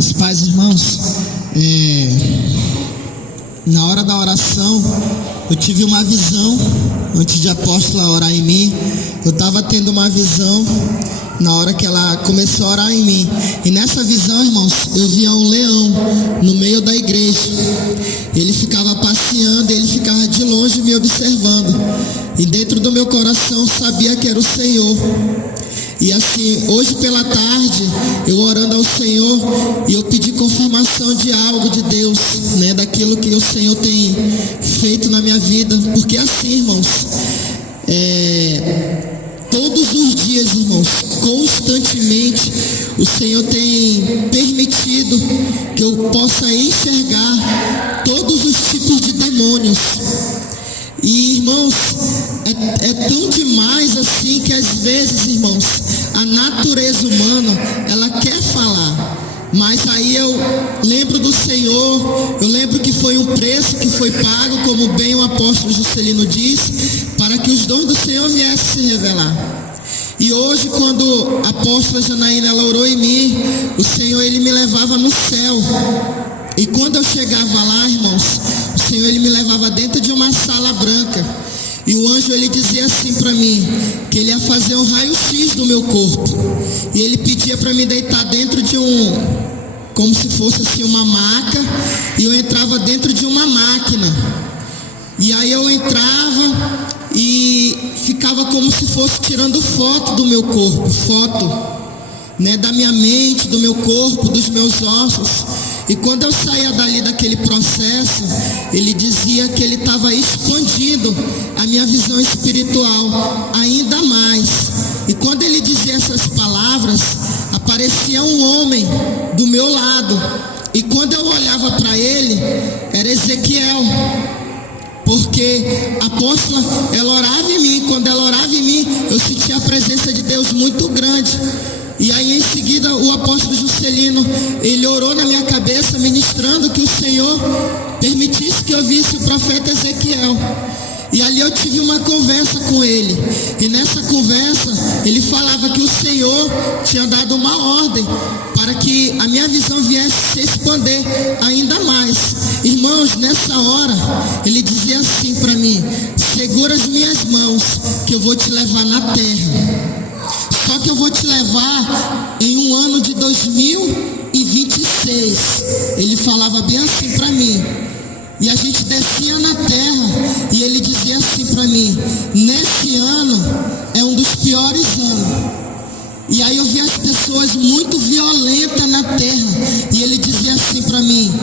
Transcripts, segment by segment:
Graças e paz, irmãos. Na hora da oração, eu tive uma visão. Antes de a apóstola orar em mim, eu estava tendo uma visão na hora que ela começou a orar em mim. E nessa visão, irmãos, eu via um leão no meio da igreja. Ele ficava passeando, ele ficava de longe me observando. E dentro do meu coração sabia que era o Senhor. E assim, hoje pela tarde, eu orando ao Senhor, e eu pedi confirmação de algo de Deus, né, daquilo que o Senhor tem feito na minha vida. Porque assim, irmãos, todos os dias, irmãos, constantemente, o Senhor tem permitido que eu possa enxergar todos os tipos de demônios. E, irmãos, é tão demais assim que às vezes, irmãos, a natureza humana, ela quer falar. Mas aí eu lembro do Senhor, eu lembro que foi um preço que foi pago, como bem o apóstolo Juscelino disse, para que os dons do Senhor viessem se revelar. E hoje, quando a apóstola Janaína, ela orou em mim, o Senhor, ele me levava no céu. E quando eu chegava lá, irmãos, o Senhor, ele me levava dentro de uma sala branca. E o anjo, ele dizia assim para mim, que ele ia fazer um raio-x do meu corpo. E ele pedia para me deitar dentro de como se fosse assim uma maca. E eu entrava dentro de uma máquina. E aí eu entrava e ficava como se fosse tirando foto do meu corpo, foto, né, da minha mente, do meu corpo, dos meus ossos. E quando eu saía dali daquele processo, ele dizia que ele estava expandindo a minha visão espiritual ainda mais. E quando ele dizia essas palavras, aparecia um homem do meu lado. E quando eu olhava para ele, era Ezequiel. Porque a apóstola, ela orava em mim. Quando ela orava em mim, eu sentia a presença de Deus muito grande. E aí em seguida o apóstolo Juscelino, ele orou na minha cabeça, ministrando que o Senhor permitisse que eu visse o profeta Ezequiel. E ali eu tive uma conversa com ele. E nessa conversa, ele falava que o Senhor tinha dado uma ordem para que a minha visão viesse se expandir ainda mais. Irmãos, nessa hora, ele dizia assim para mim: segura as minhas mãos, que eu vou te levar na terra. Só que eu vou te levar em um ano de 2026. Ele falava bem assim para mim. E a gente descia na terra e ele dizia assim para mim: nesse ano é um dos piores anos. E aí eu via as pessoas muito violentas na terra. E ele dizia assim para mim: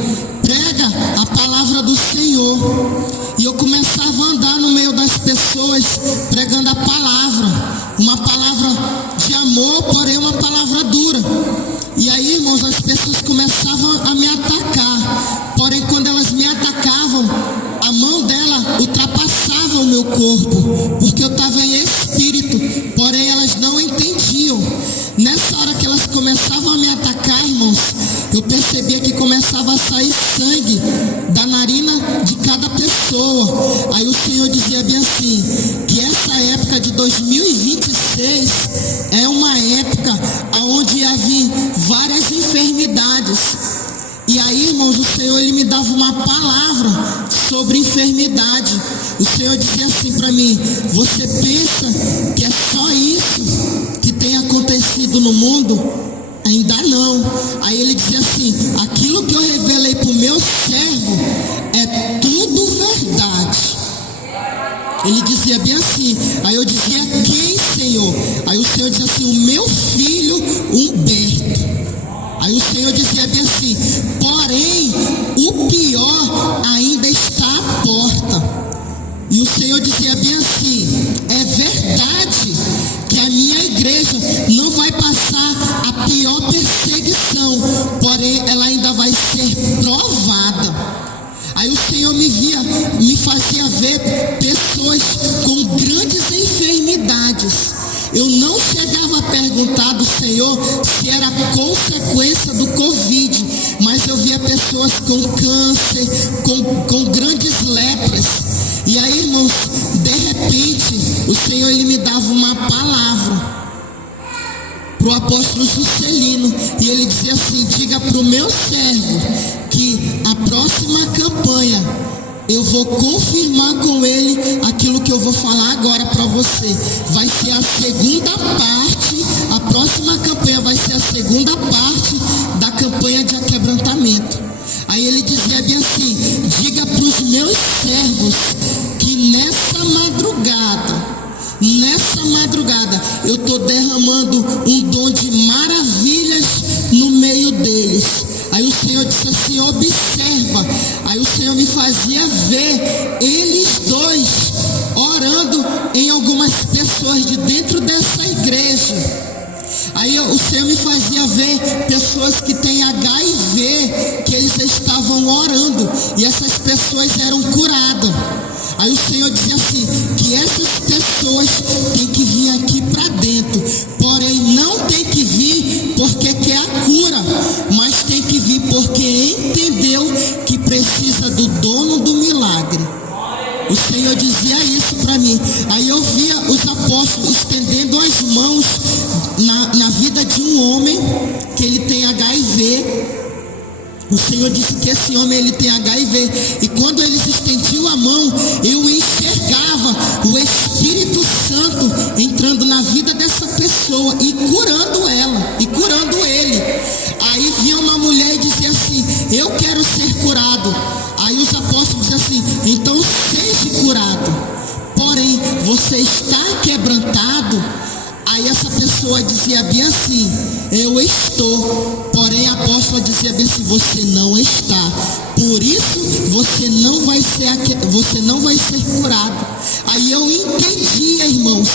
prega a palavra do Senhor. E eu começava a andar no meio das pessoas pregando a palavra. Uma palavra de amor, porém uma palavra dura. E aí, irmãos, as pessoas começavam a me atacar. Porém, quando elas me atacavam, a mão dela ultrapassava o meu corpo, porque eu estava em espírito, porém elas não entendiam. Nessa hora que elas começavam a me atacar, irmãos, eu percebia que começava a sair sangue da narina de cada pessoa. Aí o Senhor dizia bem assim, que essa época de 2026 é uma época onde ia vir várias enfermidades. E aí, irmãos, o Senhor, ele me dava uma palavra sobre enfermidade. O Senhor dizia assim para mim: você pensa que é só isso que tem acontecido no mundo? Ainda não. Aí ele dizia assim: aquilo que eu revelei para o meu servo é tudo verdade. Ele dizia bem assim. Aí eu dizia: quem, Senhor? Aí o Senhor dizia assim: o meu filho Humberto. Aí o Senhor dizia bem assim: porém, o pior ainda está à porta. E o Senhor dizia bem assim: é verdade que a minha igreja não vai passar a pior perseguição, porém ela ainda vai ser provada. Aí o Senhor me fazia ver pessoas com grandes enfermidades. Eu não chegava a perguntar do Senhor se era consequência do Covid, mas eu via pessoas com câncer, com grandes lepras. E aí, irmãos, de repente, o Senhor, ele me dava uma palavra para o apóstolo Juscelino, e ele dizia assim: diga para o meu servo que a próxima campanha eu vou confirmar com ele aquilo que eu vou falar agora para você. Vai ser a segunda parte, a próxima campanha vai ser a segunda parte da campanha de aquebrantamento. Aí ele dizia bem assim: diga para os meus servos que nessa madrugada eu estou derramando um dom de maravilhas no meio deles. Aí o Senhor disse assim: observa. Aí o Senhor me fazia ver eles dois orando em algumas pessoas de dentro dessa igreja. Aí o Senhor me fazia ver pessoas que têm HIV, que eles estavam orando e essas pessoas eram curadas. Aí o Senhor dizia assim, que essas pessoas têm que vir aqui para dentro, porém não tem que vir porque quer a cura, mas tem que vir porque entendeu que precisa do dono do milagre. O Senhor dizia isso para mim. Aí eu via os apóstolos estendendo as mãos na vida de um homem que ele tem HIV. O Senhor disse que esse homem ele tem HIV. E quando eles estendiam a mão, eu enxergava o Espírito Santo entrando na vida dessa pessoa e curando ela, e curando ele. Aí vinha uma mulher e dizia assim: eu quero ser curado. Aí os apóstolos diziam assim: então seja curado, porém você está quebrantado. Aí essa pessoa dizia bem assim: eu estou. Porém a apóstola dizia bem assim: você não está. Por isso você não vai ser curado. Aí eu entendia, irmãos,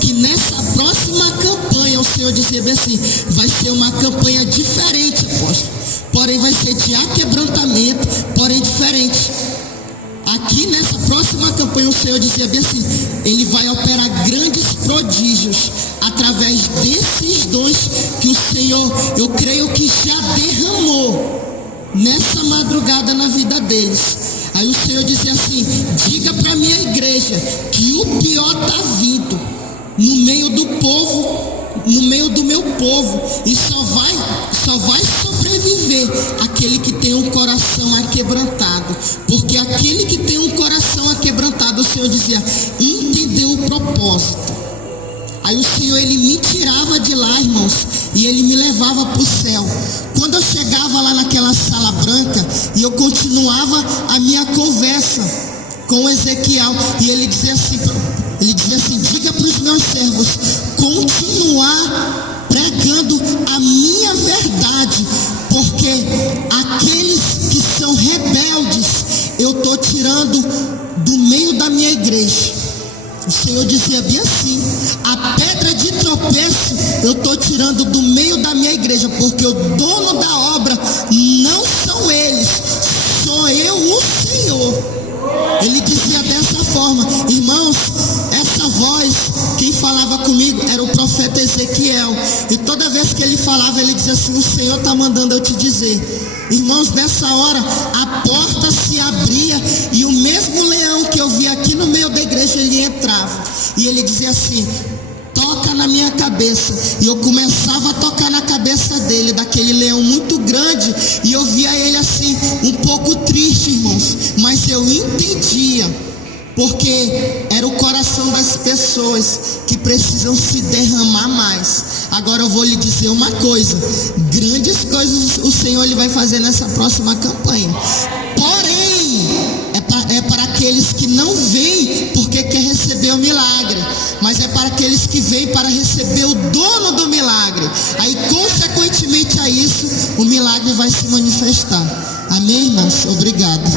que nessa próxima campanha o Senhor dizia bem assim: vai ser uma campanha diferente, apóstolo. Porém vai ser de aquebrantamento, porém diferente. Aqui nessa próxima campanha o Senhor dizia bem assim: ele vai operar grandes prodígios através desses dons que o Senhor, eu creio que já derramou nessa madrugada na vida deles. Aí o Senhor dizia assim: diga para minha igreja que o pior está vindo no meio do povo, no meio do meu povo, e só vai sobreviver aquele que tem um coração aquebrantado, porque aquele que tem um coração aquebrantado, o Senhor dizia, entendeu o propósito. Aí o Senhor, ele me tirava de lá, irmãos, e ele me levava para o céu. Quando eu chegava lá naquela sala branca e eu continuava a minha conversa com Ezequiel, e ele dizia assim, diga para os meus servos continuar pregando a minha verdade, porque aqueles que são rebeldes eu estou tirando do meio da minha igreja. O Senhor dizia bem assim: a pedra de tropeço eu estou tirando do meio da minha igreja, porque o dono da obra não são eles, sou eu, o Senhor. Ele dizia dessa forma, irmãos, essa voz, quem falava comigo era o profeta Ezequiel, e toda vez que ele falava, ele dizia assim: o Senhor está mandando eu te dizer. Irmãos, nessa hora a porta se abria e o mesmo leão que eu vi aqui no meio da igreja, ele entrava e ele dizia assim: toca na minha cabeça. E eu começava a tocar na cabeça dele, daquele leão muito grande, e eu via ele assim, um pouco triste, irmãos, mas eu entendia, porque era o coração das pessoas que precisam se derramar mais. Agora eu vou lhe dizer uma coisa: grandes coisas o Senhor ele vai fazer nessa próxima campanha, porém é para aqueles que não vêm porque quer receber o milagre, mas é para aqueles que vêm para receber o dono do milagre. Aí consequentemente a isso, o milagre vai se manifestar. Amém, irmãos? Obrigado.